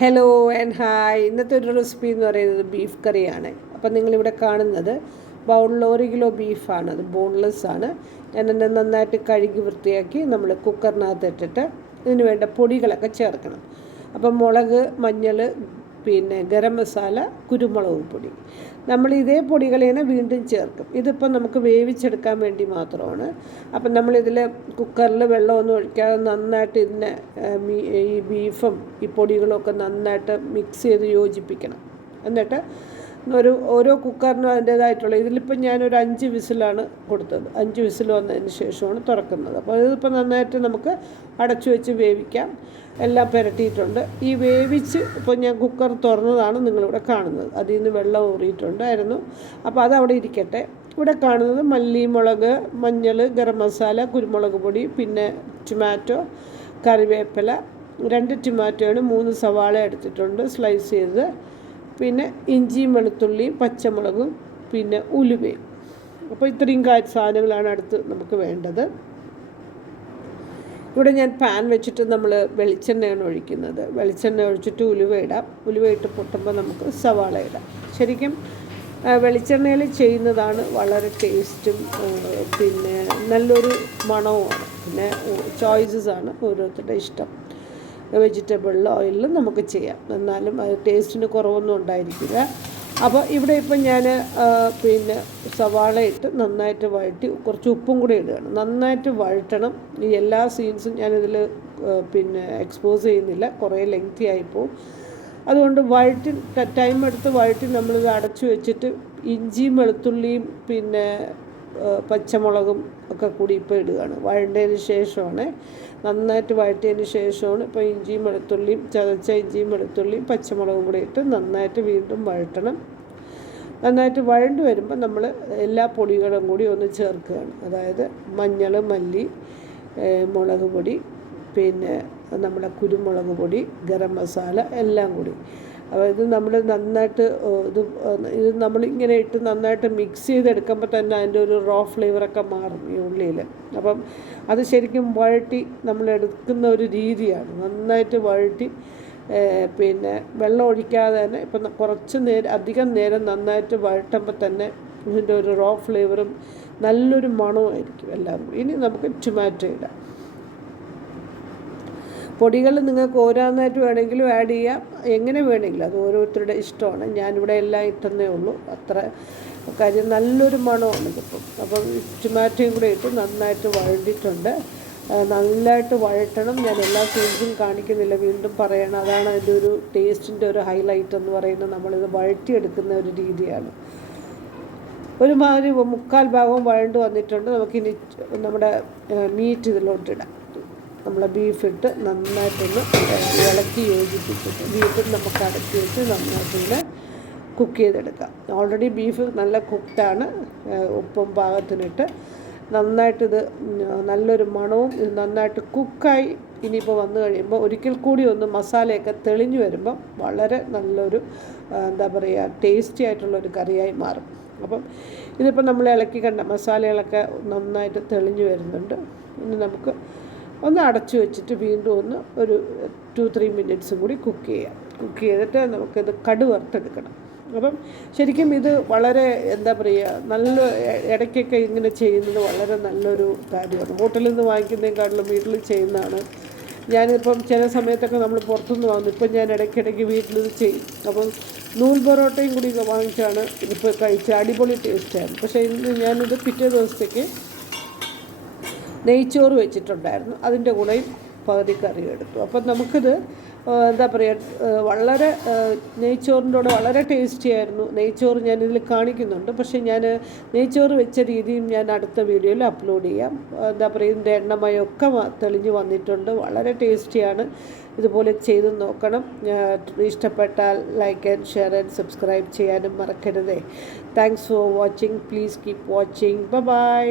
Hello and hi. ഇന്നത്തെ ഒരു recipe എന്ന് പറയുന്നത് ബീഫ് കറിയാണ്. അപ്പം നിങ്ങളിവിടെ കാണുന്നത് ബൗളിൽ 1 കിലോ ബീഫാണ്. അത് ബോൺലെസ് ആണ്. ഞാനെന്നെ നന്നായിട്ട് കഴുകി വൃത്തിയാക്കി നമ്മൾ കുക്കറിനകത്ത് ഇട്ടിട്ട് ഇതിന് വേണ്ട പൊടികളൊക്കെ ചേർക്കണം. അപ്പം മുളക്, മഞ്ഞൾ, പിന്നെ ഗരം മസാല, കുരുമുളക് പൊടി, നമ്മൾ ഇതേ പൊടികൾ തന്നെ വീണ്ടും ചേർക്കും. ഇതിപ്പോൾ നമുക്ക് വേവിച്ചെടുക്കാൻ വേണ്ടി മാത്രമാണ്. അപ്പം നമ്മളിതിൽ കുക്കറിൽ വെള്ളമൊന്നും ഒഴിക്കാതെ നന്നായിട്ട് ഇതിനെ ഈ ബീഫും ഈ പൊടികളൊക്കെ നന്നായിട്ട് മിക്സ് ചെയ്ത് യോജിപ്പിക്കണം. എന്നിട്ട് ഓരോ കുക്കറിനും അതിൻ്റേതായിട്ടുള്ള ഇതിലിപ്പോൾ ഞാനൊരു 5 വിസിലാണ് കൊടുത്തത്. 5 വിസിൽ വന്നതിന് ശേഷമാണ് തുറക്കുന്നത്. അപ്പോൾ ഇതിപ്പോൾ നന്നായിട്ട് നമുക്ക് അടച്ചു വെച്ച് വേവിക്കാം. എല്ലാം പുരട്ടിയിട്ടുണ്ട്. ഈ വേവിച്ച് ഇപ്പോൾ ഞാൻ കുക്കർ തുറന്നതാണ് നിങ്ങളിവിടെ കാണുന്നത്. അതിൽ നിന്ന് വെള്ളം ഊറിയിട്ടുണ്ടായിരുന്നു. അപ്പോൾ അതവിടെ ഇരിക്കട്ടെ. ഇവിടെ കാണുന്നത് മല്ലി, മുളക്, മഞ്ഞൾ, ഗരം മസാല, കുരുമുളക് പൊടി, പിന്നെ ടൊമാറ്റോ, കറിവേപ്പില, 2 ടൊമാറ്റോയാണ്, 3 സവാള എടുത്തിട്ടുണ്ട് സ്ലൈസ് ചെയ്ത്, പിന്നെ ഇഞ്ചിയും വെളുത്തുള്ളിയും പച്ചമുളകും, പിന്നെ ഉലുവയും. അപ്പോൾ ഇത്രയും സാധനങ്ങളാണ് അടുത്ത് നമുക്ക് വേണ്ടത്. ഇവിടെ ഞാൻ പാൻ വെച്ചിട്ട് നമ്മൾ വെളിച്ചെണ്ണയാണ് ഒഴിക്കുന്നത്. വെളിച്ചെണ്ണ ഒഴിച്ചിട്ട് ഉലുവ ഇടാം. ഉലുവ ഇട്ട് പൊട്ടുമ്പോൾ നമുക്ക് സവാള ഇടാം. ശരിക്കും വെളിച്ചെണ്ണയിൽ ചെയ്യുന്നതാണ് വളരെ ടേസ്റ്റും പിന്നെ നല്ലൊരു മണവുമാണ്. പിന്നെ ചോയ്സസാണ് ഓരോരുത്തരുടെ ഇഷ്ടം. വെജിറ്റബിൾ ഓയിലിൽ നമുക്ക് ചെയ്യാം. എന്നാലും അത് ടേസ്റ്റിന് കുറവൊന്നും ഉണ്ടായിരിക്കില്ല. അപ്പോൾ ഇവിടെ ഇപ്പം ഞാൻ പിന്നെ സവാള ഇട്ട് നന്നായിട്ട് വഴറ്റി കുറച്ച് ഉപ്പും കൂടി ഇടുകയാണ്. നന്നായിട്ട് വഴറ്റണം. ഈ എല്ലാ സീൻസും ഞാനിതിൽ പിന്നെ എക്സ്പോസ് ചെയ്യുന്നില്ല, കുറേ ലെങ്തി ആയിപ്പോവും. അതുകൊണ്ട് ടൈം എടുത്ത് വഴറ്റി നമ്മളിത് അടച്ചു വെച്ചിട്ട് ഇഞ്ചിയും വെളുത്തുള്ളിയും പിന്നെ പച്ചമുളകും ഒക്കെ കൂടി ഇപ്പോൾ ഇടുകയാണ്. വഴണ്ടതിന് ശേഷമാണ്, നന്നായിട്ട് വഴറ്റിയതിന് ശേഷമാണ് ഇപ്പോൾ ഇഞ്ചിയും വെളുത്തുള്ളിയും, ചതച്ച ഇഞ്ചിയും വെളുത്തുള്ളിയും പച്ചമുളകും കൂടി ഇട്ട് നന്നായിട്ട് വീണ്ടും വഴറ്റണം. നന്നായിട്ട് വഴണ്ട് വരുമ്പോൾ നമ്മൾ എല്ലാ പൊടികളും കൂടി ഒന്ന് ചേർക്കുകയാണ്. അതായത് മഞ്ഞൾ, മല്ലി, മുളക് പൊടി, പിന്നെ നമ്മുടെ കുരുമുളക് പൊടി, ഗരം മസാല എല്ലാം കൂടി. അപ്പോൾ ഇത് നമ്മൾ നന്നായിട്ട് ഇത് നമ്മളിങ്ങനെ ഇട്ട് നന്നായിട്ട് മിക്സ് ചെയ്തെടുക്കുമ്പോൾ തന്നെ അതിൻ്റെ ഒരു റോ ഫ്ലേവറൊക്കെ മാറും ഈ ഉള്ളിയിൽ. അപ്പം അത് ശരിക്കും വഴറ്റി നമ്മളെടുക്കുന്ന ഒരു രീതിയാണ്. നന്നായിട്ട് വഴറ്റി പിന്നെ വെള്ളം ഒഴിക്കാതെ തന്നെ ഇപ്പം കുറച്ച് അധികം നേരം നന്നായിട്ട് വഴറ്റുമ്പോൾ തന്നെ ഇതിൻ്റെ ഒരു റോ ഫ്ലേവറും നല്ലൊരു മണവുമായിരിക്കും എല്ലാം. ഇനി നമുക്ക് ടൊമാറ്റോ ഇടാം. പൊടികൾ നിങ്ങൾക്ക് ഓരോന്നായിട്ട് വേണമെങ്കിലും ആഡ് ചെയ്യാം, എങ്ങനെ വേണമെങ്കിലും, അത് ഓരോരുത്തരുടെ ഇഷ്ടമാണ്. ഞാനിവിടെ എല്ലാം ഇട്ടെന്നേ ഉള്ളൂ. അത്ര കാര്യം നല്ലൊരു മണമാണ് ഇതിപ്പം. അപ്പം ടൊമാറ്റോയും കൂടെ ഇട്ട് നന്നായിട്ട് വഴണ്ടിട്ടുണ്ട്. നല്ലതായിട്ട് വഴറ്റണം. ഞാൻ എല്ലാ സീൻസും കാണിക്കുന്നില്ല, വീണ്ടും പറയണം. അതാണ് അതിൻ്റെ ഒരു ടേസ്റ്റിൻ്റെ ഒരു ഹൈലൈറ്റ് എന്ന് പറയുന്നത്. നമ്മളിത് വഴറ്റിയെടുക്കുന്ന ഒരു രീതിയാണ്. ഒരുമാതിരി 3/4 ഭാഗവും വഴണ്ട് വന്നിട്ടുണ്ട്. നമുക്കിനി നമ്മുടെ മീറ്റ് ഇതിലോട്ടിടാം. നമ്മളെ ബീഫിട്ട് നന്നായിട്ടൊന്ന് ഇളക്കി യോജിപ്പിച്ചിട്ട് ബീഫിൽ നമുക്ക് അടക്കി വെച്ച് നന്നായിട്ടൊന്ന് കുക്ക് ചെയ്തെടുക്കാം. ഓൾറെഡി ബീഫ് നല്ല കുക്ക്ഡാണ്. ഉപ്പും പാകത്തിനിട്ട് നന്നായിട്ടിത് നല്ലൊരു മണവും ഇത് നന്നായിട്ട് കുക്കായി ഇനിയിപ്പോൾ വന്നു കഴിയുമ്പോൾ ഒരിക്കൽ കൂടി ഒന്ന് മസാലയൊക്കെ തെളിഞ്ഞു വരുമ്പം വളരെ നല്ലൊരു എന്താ പറയുക ടേസ്റ്റി ആയിട്ടുള്ളൊരു കറിയായി മാറും. അപ്പം ഇതിപ്പോൾ നമ്മൾ ഇളക്കി കണ്ട മസാലകളൊക്കെ നന്നായിട്ട് തെളിഞ്ഞു വരുന്നുണ്ട്. ഇനി നമുക്ക് ഒന്ന് അടച്ചു വെച്ചിട്ട് വീണ്ടും ഒന്ന് ഒരു 2-3 മിനിറ്റ്സും കൂടി കുക്ക് ചെയ്യാം. കുക്ക് ചെയ്തിട്ട് നമുക്കിത് വറുത്തെടുക്കണം. അപ്പം ശരിക്കും ഇത് വളരെ എന്താ പറയുക നല്ല ഇടയ്ക്കൊക്കെ ഇങ്ങനെ ചെയ്യുന്നത് വളരെ നല്ലൊരു കാര്യമാണ്. ഹോട്ടലിൽ നിന്ന് വാങ്ങിക്കുന്നതിനേക്കാളും വീട്ടിൽ ചെയ്യുന്നതാണ്. ഞാനിപ്പം ചില സമയത്തൊക്കെ നമ്മൾ പുറത്തുനിന്ന് വാങ്ങുന്നു. ഇപ്പം ഞാൻ ഇടയ്ക്കിടയ്ക്ക് വീട്ടിലിത് ചെയ്യും. അപ്പം നൂൽ പൊറോട്ടയും കൂടി വാങ്ങിച്ചാണ് ഇതിപ്പോൾ കഴിച്ച് അടിപൊളി ടേസ്റ്റായിരുന്നു. പക്ഷേ ഇന്ന് ഞാനിത് പിറ്റേ ദിവസത്തേക്ക് നെയ്ച്ചോറ് വെച്ചിട്ടുണ്ടായിരുന്നു. അതിൻ്റെ കൂടെയും പകുതി കറി എടുത്തു. അപ്പം നമുക്കിത് എന്താ പറയുക വളരെ നെയ്ച്ചോറിൻ്റെ കൂടെ വളരെ ടേസ്റ്റി ആയിരുന്നു. നെയ്ച്ചോറ് ഞാനിതിൽ കാണിക്കുന്നുണ്ട്. പക്ഷേ ഞാൻ നെയ്ച്ചോറ് വെച്ച രീതിയും ഞാൻ അടുത്ത വീഡിയോയിൽ അപ്ലോഡ് ചെയ്യാം. എന്താ പറയുക ഇതിൻ്റെ എണ്ണമയൊക്കെ തെളിഞ്ഞ് വന്നിട്ടുണ്ട്. വളരെ ടേസ്റ്റിയാണ്. ഇതുപോലെ ചെയ്ത് നോക്കണം. ഇഷ്ടപ്പെട്ടാൽ like and share and subscribe ചെയ്യാനും മറക്കരുതേ. Thanks for watching. Please keep watching. By.